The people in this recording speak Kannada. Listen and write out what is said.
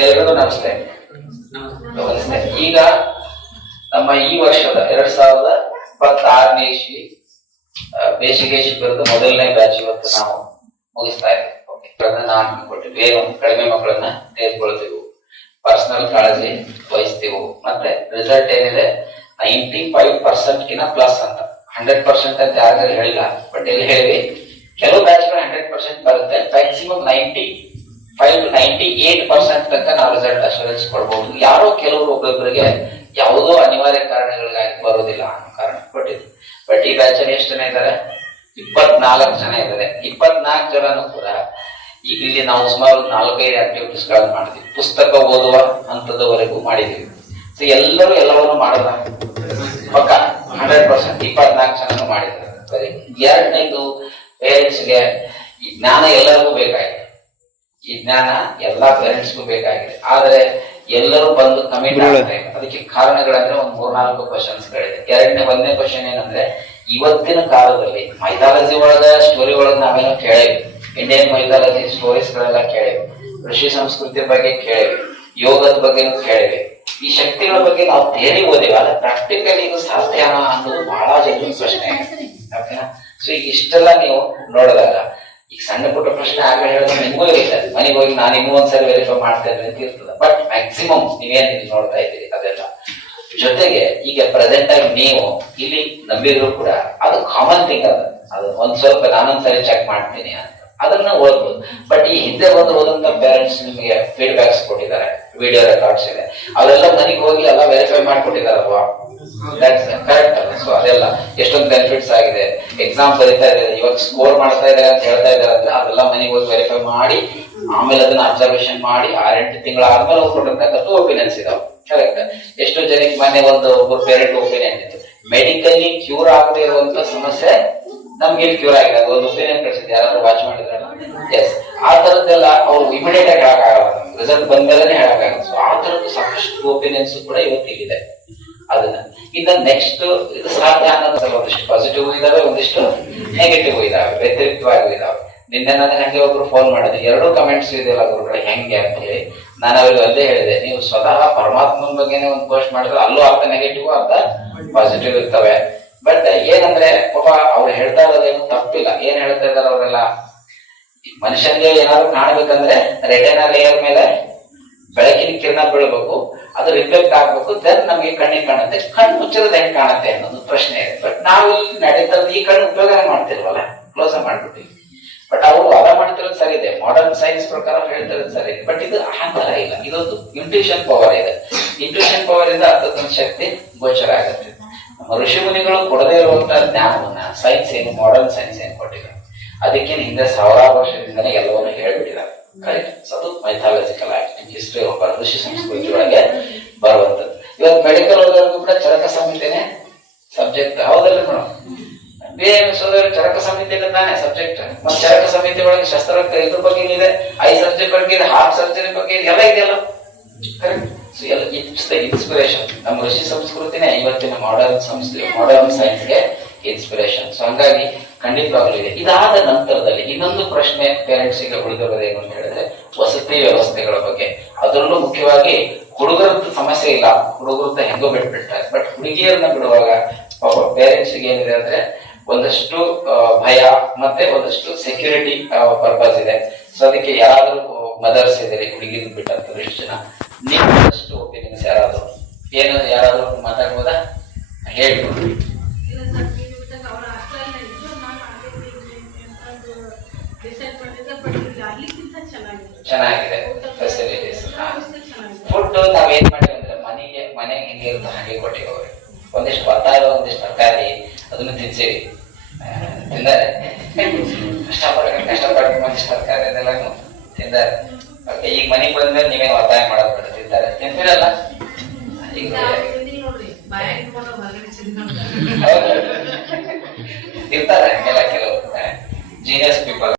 ಎಲ್ಲರಿಗೂ ನಮಸ್ತೆ. ನಮಸ್ತೆ. ಈಗ ನಮ್ಮ ಈ ವರ್ಷದ 2026ನೇ ಇಸ್ವಿ ಬೇಸಿಗೆ ಶಿಬಿರದ ಮೊದಲನೇ ಬ್ಯಾಚ್ ಇವತ್ತು ನಾವು ಮುಗಿಸ್ತಾ ಇದ್ದೀವಿ. ನಾನು ಕೊಟ್ಟಿದ್ವಿ, ಏನು ಕಡಿಮೆ ಮಕ್ಕಳನ್ನ ತೆಗೆದುಕೊಳ್ತೀವಿ, ಪರ್ಸನಲ್ ಕಾಳಜಿ ವಹಿಸ್ತೀವಿ, ಮತ್ತೆ ರಿಸಲ್ಟ್ ಏನಿದೆ 95% ಪ್ಲಸ್ ಅಂತ. 100% ಅಂತ ಯಾರು ಹೇಳಿಲ್ಲ, ಬಟ್ ಇಲ್ಲಿ ಹೇಳಿ ಕೆಲವು ಬ್ಯಾಚ್ಗಳು 100% ಬರುತ್ತೆ. ಮ್ಯಾಕ್ಸಿಮಮ್ 95 to 98% ತನಕ ನಾವು ರಿಸಲ್ಟ್ ಅಶ್ಯೂರೆನ್ಸ್ ಕೊಡ್ಬಹುದು. ಯಾರೋ ಕೆಲವರು ಒಬ್ಬೊಬ್ಬರಿಗೆ ಯಾವುದೋ ಅನಿವಾರ್ಯ ಕಾರಣಗಳಿಗಾಗಿ ಬರೋದಿಲ್ಲ ಅನ್ನೋ ಕಾರಣ ಕೊಟ್ಟಿದ್ದು. ಬಟ್ ಈ ಬ್ಯಾಚ್ ಅಲ್ಲಿ ಎಷ್ಟು ಜನ ಇದ್ದಾರೆ? 24 ಜನ ಇದ್ದಾರೆ. 24 ಜನನು ಕೂಡ ಈಗ ಇಲ್ಲಿ ನಾವು ಸುಮಾರು 4-5 ಆಕ್ಟಿವಿಟೀಸ್ ಗಳನ್ನು ಮಾಡಿದ್ವಿ. ಪುಸ್ತಕ ಓದುವ ಹಂತದವರೆಗೂ ಮಾಡಿದೀವಿ. ಸೊ ಎಲ್ಲರೂ ಎಲ್ಲವನ್ನು ಮಾಡೋದ ಪಕ್ಕ 100% 24 ಜನನು ಮಾಡಿದ್ದಾರೆ. ಸರಿ. ಎರಡನೇದು ಪೇರೆಂಟ್ಸ್ಗೆ ಈ ಜ್ಞಾನ ಎಲ್ಲರಿಗೂ ಬೇಕಾಗಿದೆ. ಈ ಜ್ಞಾನ ಎಲ್ಲಾ ಪೇರೆಂಟ್ಸ್ಗೂ ಬೇಕಾಗಿದೆ. ಆದ್ರೆ ಎಲ್ಲರೂ ಬಂದು ಕಮಿಟ್ ಆಗ್ತಾರೆ. ಅದಕ್ಕೆ ಕಾರಣಗಳಂದ್ರೆ ಒಂದು 3-4 ಕ್ವಶನ್ಸ್ಗಳಿದೆ. ಒಂದನೇ ಕ್ವಶನ್ ಏನಂದ್ರೆ, ಇವತ್ತಿನ ಕಾಲದಲ್ಲಿ ಮೈಥಾಲಜಿ ಒಳಗ ಸ್ಟೋರಿ ಒಳಗ ನಾವೇನೋ ಕೇಳೇವಿ, ಇಂಡಿಯನ್ ಮೈಥಾಲಜಿ ಸ್ಟೋರೀಸ್ ಗಳೆಲ್ಲ ಕೇಳೇವಿ, ಋಷಿ ಸಂಸ್ಕೃತಿ ಬಗ್ಗೆ ಕೇಳೇವಿ, ಯೋಗದ ಬಗ್ಗೆನೂ ಕೇಳೇವಿ. ಈ ಶಕ್ತಿಗಳ ಬಗ್ಗೆ ನಾವು ಥಿಯರಿ ಓದಿವಿ, ಆದ್ರೆ ಪ್ರಾಕ್ಟಿಕಲಿ ಇದು ಸಾಧ್ಯನಾ ಅನ್ನೋದು ಬಹಳ ಜನರ ಪ್ರಶ್ನೆ. ಓಕೆನಾ? ಸೊ ಈಗ ಇಷ್ಟೆಲ್ಲ ನೀವು ನೋಡಿದಾಗ ಈಗ ಸಣ್ಣ ಪುಟ್ಟ ಪ್ರಶ್ನೆ ಆಗ ಹೇಳಿದ್ರೆ ನಿಮಗೂ ಇರುತ್ತೆ, ಮನೆಗೆ ಹೋಗಿ ನಾನು ಇನ್ನೂ ಒಂದ್ಸರಿ ವೆರಿಫೈ ಮಾಡ್ತಾ ಇದ್ರೆ ಅಂತ ಇರ್ತದೆ. ಬಟ್ ಮ್ಯಾಕ್ಸಿಮಮ್ ನೀವೇನ್ ನೋಡ್ತಾ ಇದ್ದೀರಿ ಅದೆಲ್ಲ ಜೊತೆಗೆ ಈಗ ಪ್ರೆಸೆಂಟ್ ಆಗಿ ನೀವು ಇಲ್ಲಿ ನಂಬಿದ್ರು ಕೂಡ ಅದು ಕಾಮನ್ ಥಿಂಗ್. ಅದು ಒಂದ್ ಸ್ವಲ್ಪ ನಾನೊಂದ್ಸರಿ ಚೆಕ್ ಮಾಡ್ತೀನಿ ಅಂತ ಅದನ್ನ ಓದ್ಬೋದು. ಬಟ್ ಈ ಹಿಂದೆ ಬಂದು ಹೋದಂತ ಪೇರೆಂಟ್ಸ್ ನಿಮಗೆ ಫೀಡ್ಬ್ಯಾಕ್ಸ್ ಕೊಟ್ಟಿದ್ದಾರೆ, ವಿಡಿಯೋ ರೆಕಾರ್ಡ್ಸ್ ಇದೆ, ಅವೆಲ್ಲ ಮನೆಗೆ ಹೋಗಿ ಎಲ್ಲ ವೆರಿಫೈ ಮಾಡ್ಕೊಟ್ಟಿದಾರಲ್ವಾ? ಕರೆಕ್ಟ್ ಅಲ್ಲ? ಸೊ ಅದೆಲ್ಲ ಎಷ್ಟೊಂದು ಬೆನಿಫಿಟ್ಸ್ ಆಗಿದೆ. ಎಕ್ಸಾಮ್ ಬರೀತಾ ಇದ್ದಾರೆ, ಇವಾಗ ಸ್ಕೋರ್ ಮಾಡ್ತಾ ಇದ್ದಾರೆ ಅಂತ ಹೇಳ್ತಾ ಇದ್ದಾರೆ ಅಂದ್ರೆ ಅದೆಲ್ಲ ಮನೆಗೆ ಹೋಗಿ ವೆರಿಫೈ ಮಾಡಿ ಆಮೇಲೆ ಅದನ್ನ ಅಬ್ಸರ್ವೇಷನ್ ಮಾಡಿ 6-8 ತಿಂಗಳ ಆದ್ಮೇಲೆ ಕೊಟ್ಟಿರ್ತಕ್ಕಂಥ ಒಪಿನಿಯನ್ಸ್ ಇದಾವೆ. ಕರೆಕ್ಟ್. ಎಷ್ಟೋ ಜನಕ್ಕೆ ಮೊನ್ನೆ ಒಬ್ಬರು ಪೇರೆಂಟ್ ಒಪಿನಿಯನ್ ಇತ್ತು, ಮೆಡಿಕಲಿ ಕ್ಯೂರ್ ಆಗದೆ ಇರುವಂತ ಸಮಸ್ಯೆ ನಮ್ಗೆ ಕ್ಯೂರ್ ಆಗಿದೆ, ಅದು ಒಂದು ಒಪಿನಿಯನ್ ಕಳಿಸಿದೆ. ಯಾರಾದ್ರೂ ವಾಚ್ ಮಾಡಿದ್ರಲ್ಲ? ಎಸ್. ಆ ತರದ್ದೆಲ್ಲ ಅವ್ರು ಇಮಿಡಿಯೇಟ್ ಆಗಿ ಹೇಳಕ್ಕಾಗಲ್ಲ, ರಿಸಲ್ಟ್ ಬಂದ್ಮೇಲೆ ಹೇಳಕ್ಕಾಗಲ್ಲ. ಸೊ ಆ ತರದ್ದು ಸಾಕಷ್ಟು ಒಪಿನಿಯನ್ಸ್ ಕೂಡ ಇವತ್ತಿಗಿದೆ. ಅದನ್ನ ಇನ್ನು ನೆಕ್ಸ್ಟ್ ಇದು ಸಾಧ್ಯ ಅನ್ನೋದು ಒಂದಿಷ್ಟು ಪಾಸಿಟಿವ್ ಇದಾವೆ, ಒಂದಿಷ್ಟು ನೆಗೆಟಿವ್ ಇದಾವೆ, ವ್ಯತಿರಿಕ್ತವಾಗಿ ಇದಾವೆ. ನಿನ್ನೆ ನನಗೆ ಹಂಗೆ ಒಬ್ರು ಫೋನ್ ಮಾಡಿದೆ, 2 ಕಮೆಂಟ್ಸ್ ಇದೆಯಲ್ಲ ಗುರುಗಳೇ ಹೆಂಗೆ ಅಂತ ಹೇಳಿ. ನಾನು ಅವ್ರಿಗೆ ಅಲ್ಲೇ ಹೇಳಿದೆ, ನೀವು ಸ್ವತಃ ಪರಮಾತ್ಮನ ಬಗ್ಗೆನೇ ಒಂದು ಪೋಸ್ಟ್ ಮಾಡಿದ್ರೆ ಅಲ್ಲೂ ಅರ್ಧ ನೆಗೆಟಿವ್ ಅರ್ಧ ಪಾಸಿಟಿವ್ ಇರ್ತವೆ. ಬಟ್ ಏನಂದ್ರೆ ಪಾಪ ಅವ್ರು ಹೇಳ್ತಾ ಇರೋದೇನು ತಪ್ಪಿಲ್ಲ. ಏನ್ ಹೇಳ್ತಾ ಇದಾರೆ ಅವರೆಲ್ಲ, ಮನುಷ್ಯನಿಗೆ ಏನಾದ್ರು ಕಾಣ್ಬೇಕಂದ್ರೆ ರೆಟಿನಾ ಲೇಯರ್ ಮೇಲೆ ಬೆಳಕಿನ ಕಿರಣ ಬೀಳ್ಬೇಕು, ಅದು ರಿಫ್ಲೆಕ್ಟ್ ಆಗ್ಬೇಕು, ದೆನ್ ನಮಗೆ ಕಣ್ಣಿಗೆ ಕಾಣುತ್ತೆ. ಕಣ್ಣು ಮುಚ್ಚಿರೋದು ಹೆಂಗ್ ಕಾಣುತ್ತೆ ಅನ್ನೋದು ಪ್ರಶ್ನೆ ಇದೆ. ಬಟ್ ನಾವು ಇಲ್ಲಿ ನಡೀತದ ಈ ಕಣ್ಣು ಉಪಯೋಗ ಮಾಡ್ತಿಲ್ವಲ್ಲ, ಕ್ಲೋಸ್ ಮಾಡ್ಬಿಟ್ಟಿವಿ. ಬಟ್ ಅವರು ಅದ ಮಾಡ್ತಿರೋದು ಸರಿ ಇದೆ, ಮಾಡರ್ನ್ ಸೈನ್ಸ್ ಪ್ರಕಾರ ಹೇಳ್ತಿರೋದು ಸರಿ ಇದೆ. ಬಟ್ ಇದು ಅಹಂಕಾರ ಇಲ್ಲ, ಇದೊಂದು ಇಂಟ್ಯೂಷನ್ ಪವರ್ ಇದೆ. ಇಂಟ್ಯೂಷನ್ ಪವರ್ ಇಂದ ಅರ್ಥದ ಶಕ್ತಿ ಗೋಚರ ಆಗುತ್ತೆ. ನಮ್ಮ ಋಷಿ ಮುನಿಗಳು ಕೊಡದೇ ಇರುವಂತಹ ಜ್ಞಾನವನ್ನ ಸೈನ್ಸ್ ಏನು, ಮಾಡರ್ನ್ ಸೈನ್ಸ್ ಏನು ಕೊಟ್ಟಿದ್ದಾರೆ. ಅದಕ್ಕೆ ಹಿಂದೆ 1000 ವರ್ಷದಿಂದನೇ ಎಲ್ಲವನ್ನೂ ಹೇಳ್ಬಿಟ್ಟಿದ್ದಾರೆ. ಕರೆಕ್ಟ್. ಅದು ಮೈಥಾಲಜಿಕಲ್ ಹಿಸ್ಟ್ರಿ ಒಬ್ಬ ಋಷಿ ಸಂಸ್ಕೃತಿ ಒಳಗೆ ಬರುವಂತದ್ದು. ಇವಾಗ ಮೆಡಿಕಲ್ ಓದೋರ್ಗು ಕೂಡ ಚರಕ ಸಂಹಿತೆನೆ ಸಬ್ಜೆಕ್ಟ್. ಹೌದಲ್ಲ ಮೇಡಮ್? BAMS ಓದೋರು ಚರಕ ಸಂಹಿತೆ ತಾನೇ ಸಬ್ಜೆಕ್ಟ್. ಮತ್ತೆ ಚರಕ ಸಂಹಿತೆ ಒಳಗೆ ಶಸ್ತ್ರ ಇದ್ರ ಬಗ್ಗೆ ಇದೆ, ಐ ಸರ್ಜರಿ ಬಗ್ಗೆ ಇದೆ, ಹಾರ್ಟ್ ಸರ್ಜರಿ ಬಗ್ಗೆ ಇದೆ, ಎಲ್ಲ ಇದೆಯಲ್ಲ. ಕರೆಕ್ಟ್. ಸೊ ಎಲ್ಲ ಇಟ್ಸ್ ದ ಇನ್ಸ್ಪಿರೇಷನ್. ನಮ್ಮ ಋಷಿ ಸಂಸ್ಕೃತಿನೇ ಇವತ್ತಿನ ಮಾಡರ್ನ್ ಸೈನ್ಸ್ಗೆ ಇನ್ಸ್ಪಿರೇಷನ್. ಸೊ ಹಂಗಾಗಿ ಖಂಡಿತವಾಗ್ಲೂ ಇದೆ. ಇದಾದ ನಂತರದಲ್ಲಿ ಇನ್ನೊಂದು ಪ್ರಶ್ನೆ ಪೇರೆಂಟ್ಸ್ ಗೆ ಉಳಿದಿರೋದೇನು ಅಂತ ಹೇಳಿದ್ರೆ ವಸತಿ ವ್ಯವಸ್ಥೆಗಳ ಬಗ್ಗೆ. ಅದರಲ್ಲೂ ಮುಖ್ಯವಾಗಿ ಹುಡುಗರದ್ದು ಸಮಸ್ಯೆ ಇಲ್ಲ, ಹುಡುಗರದ್ದು ಹೆಂಗೋ ಬಿಟ್ಬಿಡ್ತಾರೆ. ಬಟ್ ಹುಡುಗಿಯರನ್ನ ಬಿಡುವಾಗ ಪೇರೆಂಟ್ಸ್ ಗೆ ಏನಿದೆ ಅಂದ್ರೆ ಒಂದಷ್ಟು ಭಯ ಮತ್ತೆ ಒಂದಷ್ಟು ಸೆಕ್ಯೂರಿಟಿ ಪರ್ಪಸ್ ಇದೆ. ಸೊ ಅದಕ್ಕೆ ಯಾರಾದ್ರೂ ಮದರ್ಸ್ ಇದ್ದಾರೆ ಹುಡುಗಿನ ಬಿಟ್ಟಂತ ಎಷ್ಟು ಜನ, ನಿಮ್ಮಷ್ಟು ಒಪಿನಿಯನ್ಸ್ ಯಾರಾದ್ರೂ ಮಾತಾಡ್ಬೋದಾ? ಹೇಳ್ಬೋದು. ಚೆನ್ನಾಗಿದೆ ಫೆಸಿಲಿಟೀಸ್. ಫುಡ್ ನಾವೇನ್ ಮಾಡಿವಿ ಅಂದ್ರೆ ಮನೆಗೆ ಹೆಂಗೆ ಇರುತ್ತೆ ಹಾಗೆ ಕೊಟ್ಟಿವಿ. ಅವ್ರಿಗೆ ಒಂದಿಷ್ಟು ಬತ್ತಾಯ, ಒಂದಿಷ್ಟು ತರಕಾರಿ ಅದನ್ನು ತಿನ್ಸಿವಿ. ತಿಂದಾರೆ, ಕಷ್ಟಪಟ್ಟು ಒಂದಿಷ್ಟು ತರಕಾರಿ ಅದೆಲ್ಲಾನು ತಿಂದಾರೆ. ಈಗ ಮನೆಗೆ ಬಂದ್ಮೇಲೆ ನೀವೇನು ಒತ್ತಾಯ ಮಾಡೋದು ಬೇಡ, ತಿಂತಾರೆ. ತಿಂತಿರಲ್ಲ ಈಗ ಇರ್ತಾರೆ ಹಂಗೆಲ್ಲ ಕೆಲವು ಜೀನಿಯಸ್ ಪೀಪಲ್.